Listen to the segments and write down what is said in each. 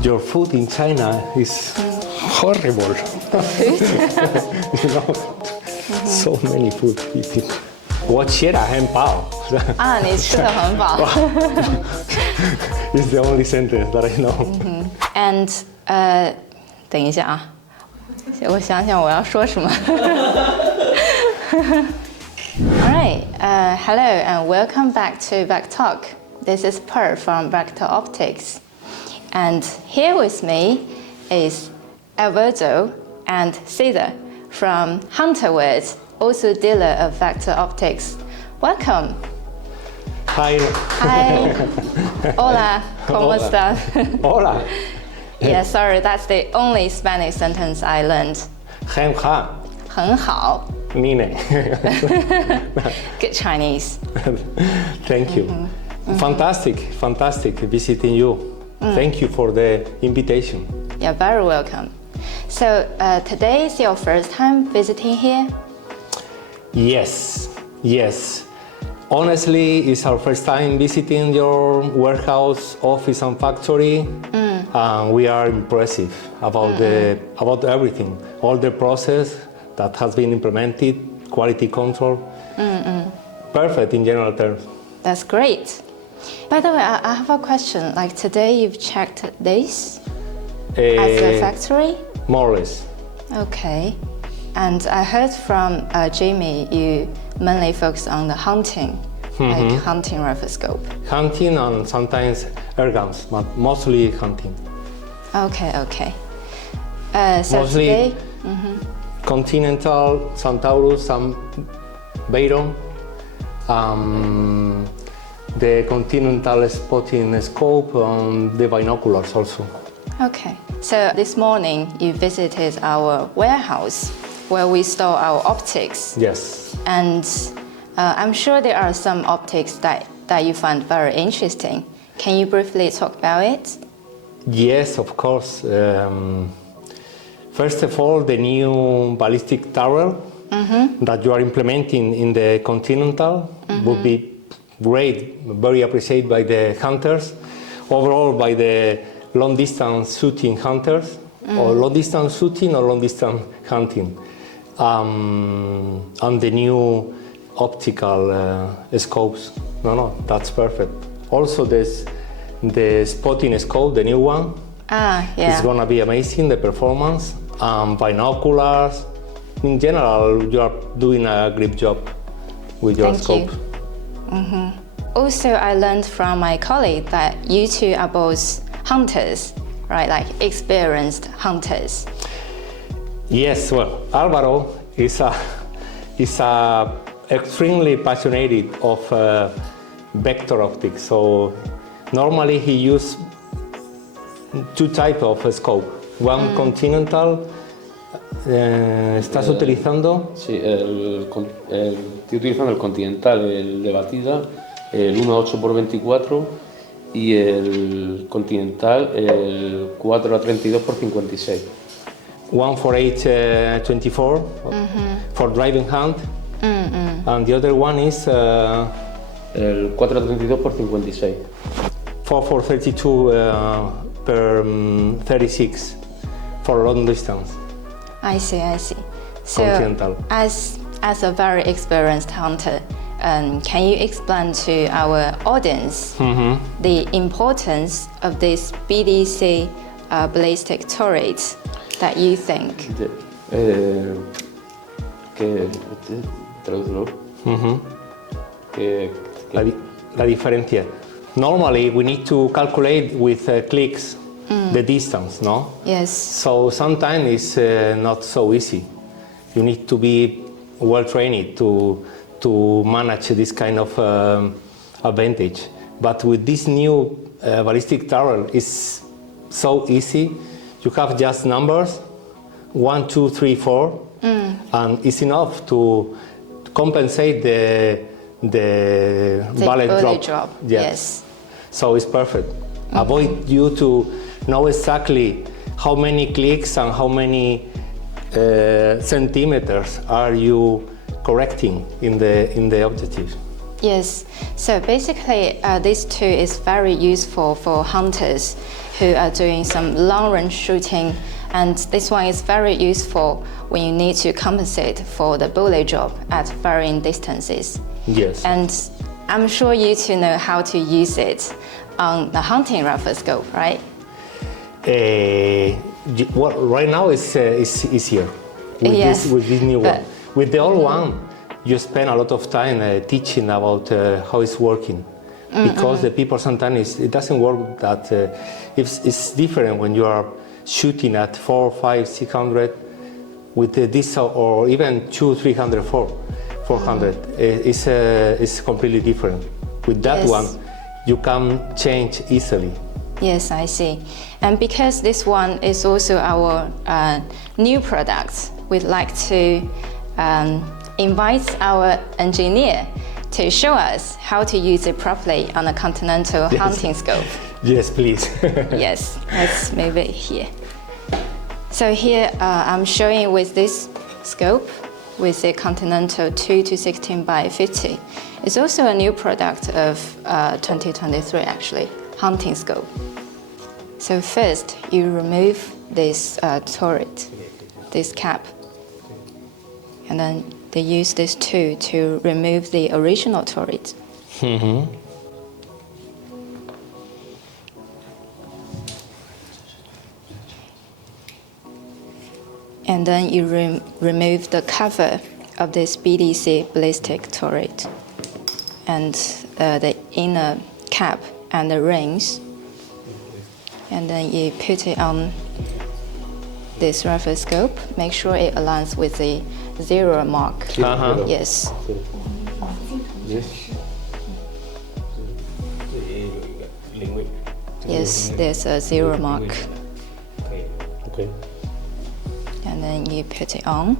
Your food in China is horrible. You know, so many food eating. 我吃得很饱。啊，你吃得很饱。It's the only sentence that I know. And 等一下啊，我想想我要说什么。Alright, hello and welcome back to VecTalk. This is Per from Vector Optics. And here with me is Alberto and Cesar from Hunterwood, also dealer of Vector Optics. Welcome. Hi. Hi. Hola. ¿Cómo Hola. estás? Hola. Yeah, sorry, that's the only Spanish sentence I learned. 很好。很好。你呢？ Good Chinese. Thank you. Fantastic visiting you. Thank you for the invitation. You're very welcome. So today is your first time visiting here? Yes. Honestly, it's our first time visiting your warehouse, office, and factory. And we are impressive about everything, all the process that has been implemented, quality control. Perfect in general terms. That's great. By the way, I have a question. Like today, you've checked this at the factory? More or less. Okay. And I heard from Jamie, you mainly focus on the hunting, like hunting rifle scope. Hunting and sometimes air guns, but mostly hunting. Okay. So Mostly today, Continental, Centaurus, and Bayron. The Continental spotting scope and the binoculars also. okay. So this morning you visited our warehouse where we store our optics. Yes. And I'm sure there are some optics that you find very interesting. Can you briefly talk about it? Yes, of course. First of all, the new ballistic turret that you are implementing in the Continental would be great, very appreciated by the hunters, overall by the long-distance shooting hunters, or long-distance shooting or long-distance hunting, and the new optical scopes. No, that's perfect. Also, the spotting scope, the new one, it's gonna be amazing, the performance, binoculars. In general, you are doing a great job with your scope. Also, I learned from my colleague that you two are both hunters, right? Like experienced hunters. Yes, well, Alvaro is extremely passionate of vector optics. So normally he uses two types of scope. One Continental. ¿Estás utilizando? Sí, estoy utilizando el Continental, el de batida, el 1.8x24 y el Continental, el 4-32x56. 148-24 for driving hunt, and the other one is el 4-32x56. 4-32 per 36 for long distance. I see. So, Continental. as a very experienced hunter, can you explain to our audience the importance of this BDC ballistic turret that you think? Tradúcelo. La diferencia. Normally, we need to calculate with clicks the distance, no? Yes. So sometimes it's not so easy. You need to be well trained to manage this kind of advantage. But with this new ballistic turret, it's so easy. You have just numbers, 1, 2, 3, 4, and it's enough to compensate the bullet drop. Yes. So it's perfect. Avoid you to know exactly how many clicks and how many centimeters are you correcting in the objective. Yes, so basically this tool is very useful for hunters who are doing some long range shooting, and this one is very useful when you need to compensate for the bullet drop at varying distances. Yes. And I'm sure you two know how to use it on the hunting rifle scope, right? Well, right now it's easier with, Yes, with this new but- one. With the old one, you spend a lot of time teaching about how it's working. Because the people sometimes it doesn't work that it's different when you are shooting at 400, 500, 600 with this or even 200, 300, 400. It's completely different. With that Yes. one, you can change easily. Yes, I see. And because this one is also our new product, we'd like to invite our engineer to show us how to use it properly on a Continental hunting scope. Yes, please. Yes, let's move it here. So here I'm showing with this scope with the Continental 2 to 16 by 50. It's also a new product of 2023 actually, hunting scope. So first you remove this turret, this cap, and then they use this tool to remove the original turret. And then you remove the cover of this BDC ballistic turret and the inner cap and the rings. And then you put it on this rifle scope. Make sure it aligns with the 0 mark. Uh-huh. Yes. Yes, there's a 0 mark. Okay. And then you put it on.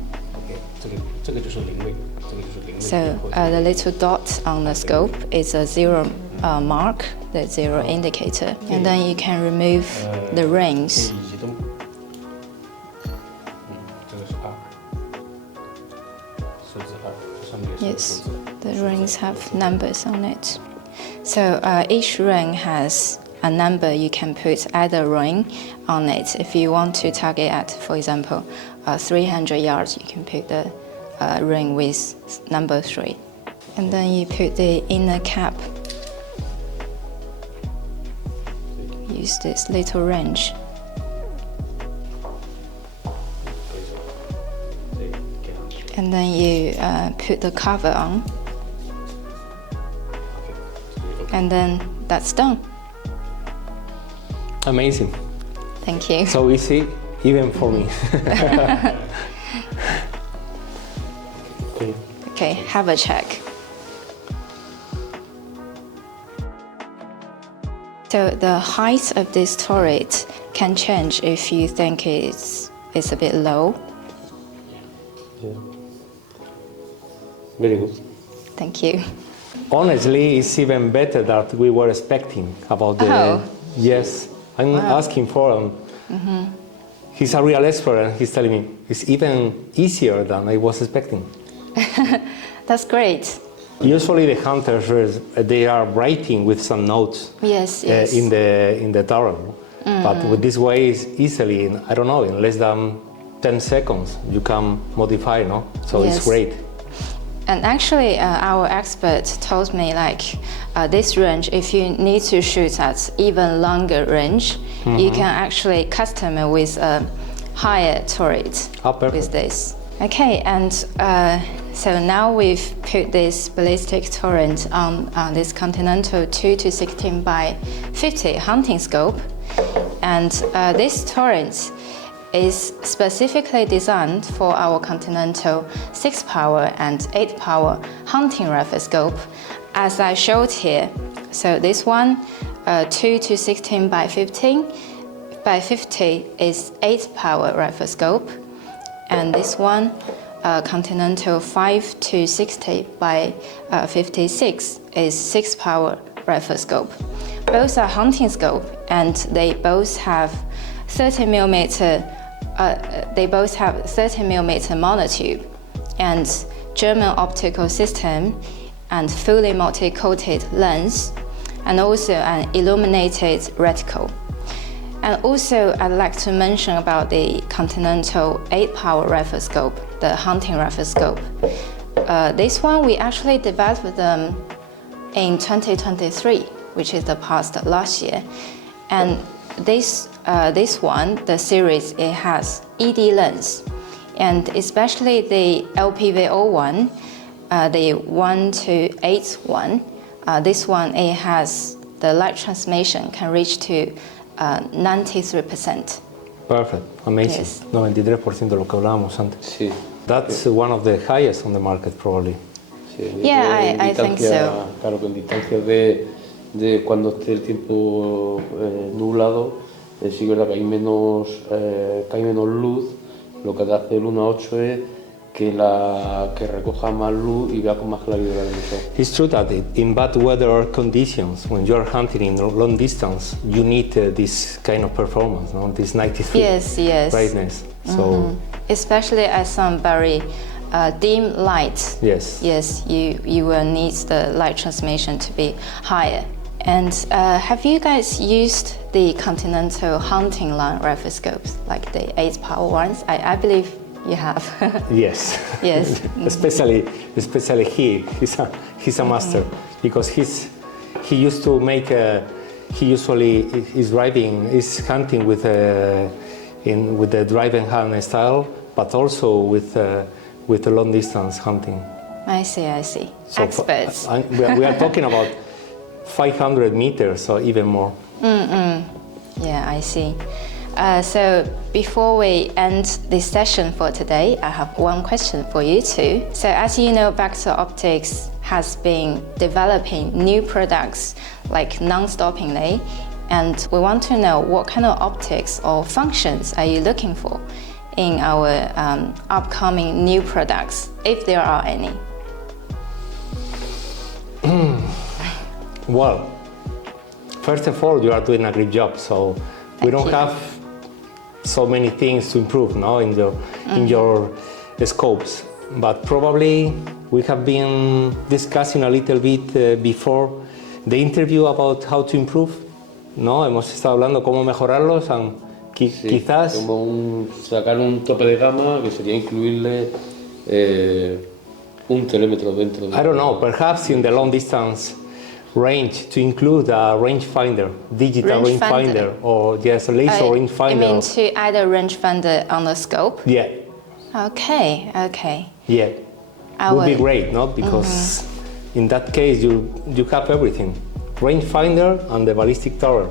So the little dot on the scope is a 0 mark, the 0 indicator. And then you can remove the rings. Yes, the rings have numbers on it. So each ring has a number. You can put either ring on it. If you want to target at, for example, 300 yards, you can put the ring with number 3. And then you put the inner cap. Use this little wrench. And then you put the cover on. And then that's done. Amazing. Thank you. So easy, even for me. Okay, have a check. So the height of this turret can change if you think it's a bit low. Yeah. Very good. Thank you. Honestly, it's even better than we were expecting about the. Oh. Yes, I'm asking for him. He's a real expert, and he's telling me it's even easier than I was expecting. That's great. Usually, the hunters they are writing with some notes Yes, yes. in the turret, but with this way, it's easily in, I don't know, in less than 10 seconds you can modify, no? So Yes. it's great. And actually, our expert told me this range, if you need to shoot at even longer range, you can actually custom it with a higher turret Perfect. with this. Okay, and so now we've put this ballistic turret on this Continental 2 to 16 by 50 hunting scope, and this turret is specifically designed for our Continental 6-power and 8-power hunting rifle scope, as I showed here. So this one, 2 to 16 by 15 by 50 is 8-power rifle scope, and this one, Continental 5 to 60 by 56 is 6-power rifle scope. Both are hunting scope, and they both have 30mm. They both have 30mm monotube and German optical system, and fully multi-coated lens, and also an illuminated reticle. And also, I'd like to mention about the Continental 8-power rifle scope, the hunting rifle scope. This one, we actually developed them in 2023, which is the past last year. And this one, the series, it has ED lens, and especially the LPVO one, the 1-8 one. This one, it has the light transmission can reach to 93%. Perfect, amazing. Yes. 93% de lo que hablábamos antes. Sí. That's one of the highest on the market, probably. Sí, Yeah, en I think so. Claro, que en distancias de cuando esté el tiempo nublado, sí que es verdad que hay menos luz. Lo que hace el 1.8 es que recoja más luz y vea con más claridad el visor. It's true that in bad weather conditions, when you are hunting in long distance, you need this kind of performance, no? This 93 Yes. brightness. So Especially at some very dim light. yes. Yes, you will need the light transmission to be higher. And have you guys used the Continental hunting line rifle scopes, like the 8-power ones? I believe you have. Yes. Yes. especially he's a master because he used to make he usually is hunting with the drive and hunt style, but also with the long distance hunting. I see. So Experts. we are talking about 500 meters or even more. Yeah, I see. So before we end this session for today, I have one question for you too. So as you know, VecTalk Optics has been developing new products like non-stoppingly, and we want to know what kind of optics or functions are you looking for in our upcoming new products, if there are any. Well, first of all, you are doing a great job. So we don't have so many things to improve now in your scopes, but probably we have been discussing a little bit before the interview about how to improve. No, hemos estado hablando cómo mejorarlos. Sí, Quizás como sacar un tope de gama que sería incluirle un telémetro dentro de. I don't know, perhaps in the long distance range to include a rangefinder, digital rangefinder, or yes, a laser rangefinder. You mean to add a rangefinder on the scope? Yeah, Okay. yeah, I would be will. great, no? Because in that case you have everything, rangefinder and the ballistic tower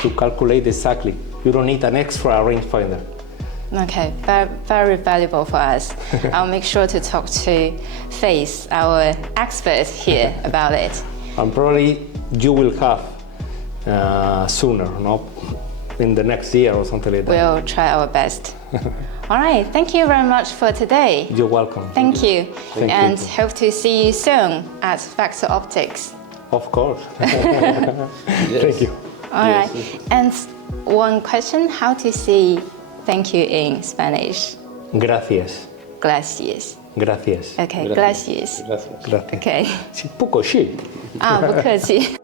to calculate exactly. You don't need an extra rangefinder. Okay, very valuable for us. I'll make sure to talk to Faith, our expert here, about it. And probably you will have sooner, no? In the next year or something like that. We'll try our best. All right, thank you very much for today. You're welcome. Thank you. Thank And you. hope to see you soon at VecTalk Optics. Of course. Yes. Thank you. All Yes. right. And one question, how to say thank you in Spanish? Gracias. Gracias. Gracias. Okay, gracias. Gracias. Gracias. Okay. Sí, poco shit. 不客气。